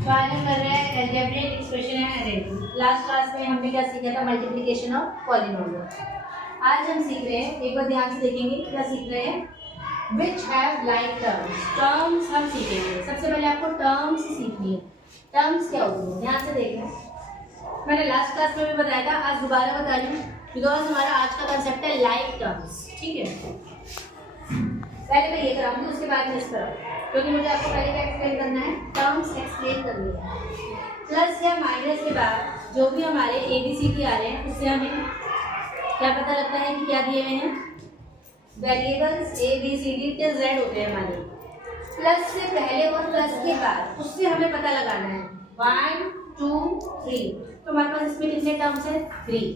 तो आज हम कर रहे हैं algebraic expression and arrangement. Last class में हमने क्या सीखा था? Multiplication of polynomial. आज हम सीख रहे हैं, एक बार ध्यान से देखेंगे क्या सीख रहे हैं। Which have like terms. Terms हम सीखेंगे। सबसे पहले आपको टर्म्स सीखनी है। टर्म्स क्या होती है, ध्यान से देखना। मैंने लास्ट क्लास में भी बताया था, आज दोबारा बता रही हूँ बिकॉज हमारा आज का कंसेप्ट है लाइक टर्म्स। ठीक है, पहले मैं ये कराऊंगी, उसके बाद मैं इस कराऊंगी, क्योंकि मुझे आपको पहले क्या एक्सप्लेन करना है, टर्म्स एक्सप्लेन करनी है। प्लस या माइनस के बाद जो भी हमारे ABCD आ रहे हैं उससे हमें क्या पता लगता है कि क्या दिए हुए हैं? वेरिएबल्स ABCD till Z होते हैं हमारे। प्लस से पहले और प्लस के बाद उससे हमें पता लगाना है 1 2 3। तो हमारे पास इसमें कितने टर्म्स है? 3।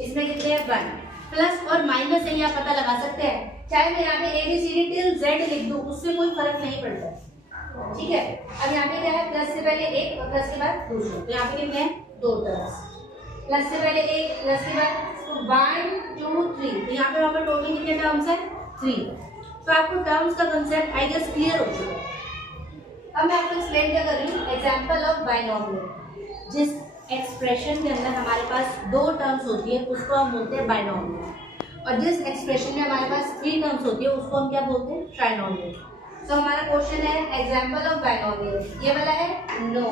इसमें कितने हैं? 1। प्लस और माइनस से ही आप पता लगा सकते हैं, चाहे मैं यहाँ पे ABCD till Z लिख दूं, उससे कोई फर्क नहीं पड़ता। ठीक है, अब यहाँ पे क्या है? प्लस से पहले एक और प्लस के बाद दूसरा। तो यहाँ पे कितने हैं? 2 टर्म्स। प्लस से पहले एक, प्लस के बाद 1 2 3। तो यहाँ पे हमारे टोटल कितने टर्म्स है? 3। तो आपको टर्म्स का कंसेप्ट आई गेस क्लियर हो चुका है। अब मैं आपको एक्सप्लेन क्या कर रही हूँ, एग्जाम्पल ऑफ बाइनोमियल। जिस एक्सप्रेशन के अंदर हमारे पास 2 टर्म्स होती है उसको हम बोलते हैं बाइनोमियल, और जिस एक्सप्रेशन में हमारे पास 3 टर्म्स होती है उसको हम क्या बोलते हैं? ट्राइनोमियल। तो हमारा क्वेश्चन है एग्जाम्पल ऑफ बाइनोमियल। ये वाला है नो,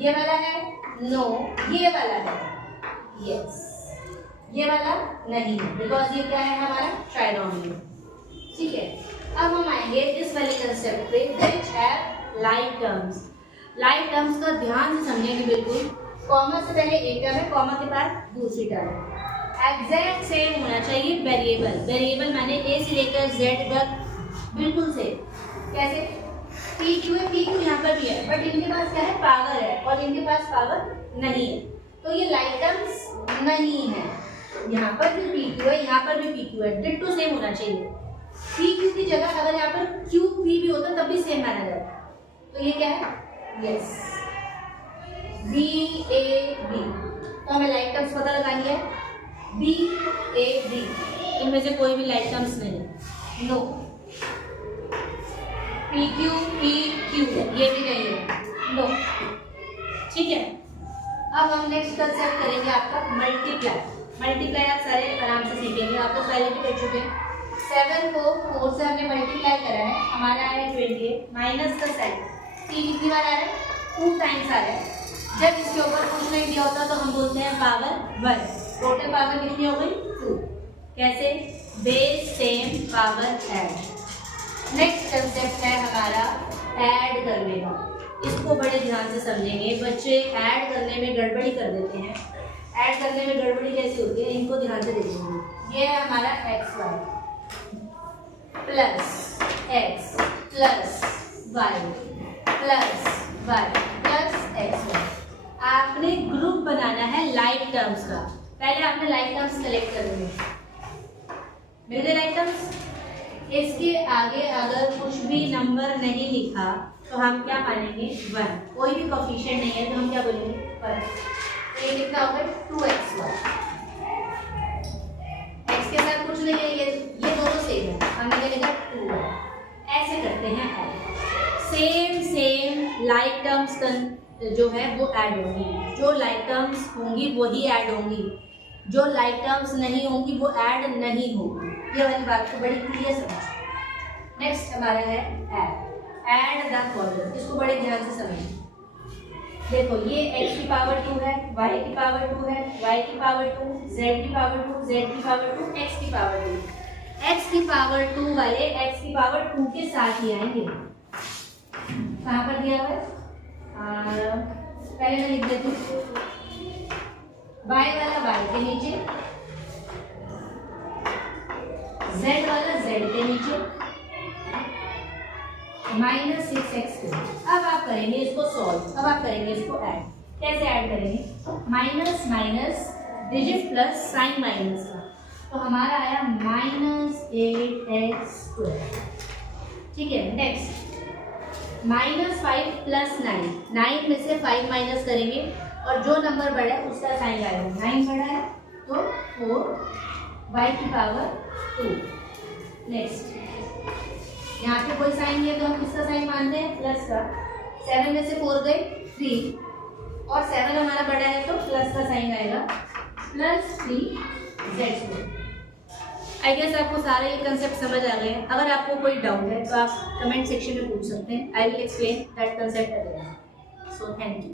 ये वाला है नो, ये वाला है यस, ये वाला नहीं, बिकॉज ये क्या है हमारा? ट्राइनोमियल। ठीक है, अब हम आएंगे इस वाले कंसेप्ट पे, which have like terms. Like terms का ध्यान से समझेंगे बिल्कुल। कॉमा से पहले एक टर्म है, कॉमा के बाद दूसरी टर्म है। एग्जैक्ट सेम होना चाहिए वेरिएबल। वेरिएबल माने A से लेकर Z तक बिल्कुल सेम। कैसे? PQ है, PQ यहाँ पर भी है, बट इनके पास क्या है? पावर है, और इनके पास पावर नहीं है। तो ये लाइक टर्म्स नहीं है। यहाँ पर भी PQ है, यहाँ पर भी PQ है, डिट्टो सेम होना चाहिए। PQ की जगह अगर यहाँ पर QP भी होता तब भी सेम माना जाता। तो ये क्या है? Yes, BAB। तो हमें लाइक टर्म्स पता लगानी है। BAB, इनमें से कोई भी लाइक टर्म्स नहीं। नो, PQ PQ ये भी नहीं है, नो। ठीक है, अब हम नेक्स्ट कंसेप्ट करेंगे आपका मल्टीप्लाई। मल्टीप्लाई आप सारे आराम से सीखेंगे, आप तो पहले भी कर चुके हैं। 7 को 4 से हमने मल्टीप्लाई करा है, हमारा है 28। माइनस का साइन 3 कितनी बार आ रहा है? 2 टाइम्स आ रहा है। जब इसके ऊपर कुछ नहीं दिया होता तो हम बोलते हैं पावर 1। टोटल पावर कितनी हो गई? 2। कैसे? Base same power add. Next concept है हमारा ऐड करने का। इसको बड़े ध्यान से समझेंगे। बच्चे ऐड करने में गड़बड़ी कर देते हैं। ऐड करने में गड़बड़ी कैसी होती है, इनको ध्यान से देखेंगे। ये है हमारा XY plus X plus Y plus Y plus XY। आपने ग्रुप बनाना है लाइक टर्म्स का। पहले आपने लाइक टर्म्स कलेक्ट करने हैं। मिल गए लाइक टर्म्स। इसके आगे अगर कुछ भी नंबर नहीं लिखा तो हम क्या मानेंगे? 1। कोई भी कोफिशिएंट नहीं है तो हम क्या बोलेंगे? 1। तो ये कितना होगा? 2XY। X के साथ कुछ नहीं है, ये दोनों सेम है, हमने क्या लिखा? 2। ऐसे करते हैं ऐड। सेम लाइक टर्म्स जो है वो ऐड होंगी। जो लाइक टर्म्स होंगी वही ऐड होंगी, जो लाइक टर्म्स नहीं होंगी वो ऐड नहीं होंगी। ये वाली बात को बड़ी क्लियर समझ। नेक्स्ट हमारा है ऐड द फॉलोइंग। इसको बड़े ध्यान से समझिए। देखो, ये x की पावर 2 है, y की पावर 2 है, y की पावर 2, z की पावर 2, z की पावर 2, x की पावर 2। x की पावर 2 वाले x की पावर 2 के साथ ही आएंगे। कहाँ पर दिया हुआ है? पहले मैं लिख देती हूँ। y वाला y के नीचे, z वाला z के नीचे, माइनस 6x के। अब आप करेंगे इसको सॉल्व। अब आप करेंगे इसको ऐड। कैसे ऐड करेंगे? Minus minus digit plus sign minus का, तो हमारा आया -8x²। ठीक है, नेक्स्ट -5 प्लस 9। 9 में से 5 माइनस करेंगे और जो नंबर बड़ा है उसका साइन आएगा। 9 बड़ा है तो 4 y की पावर 2। नेक्स्ट, यहाँ पे कोई साइन नहीं है तो हम किसका साइन मानते हैं? प्लस का। 7 में से 4 गए 3, और 7 हमारा बड़ा है तो प्लस का साइन आएगा, प्लस 3z²। आई गेस आपको सारे ये कंसेप्ट समझ आ गए हैं। अगर आपको कोई डाउट है तो आप कमेंट सेक्शन में पूछ सकते हैं। I will explain that concept again. So thank you.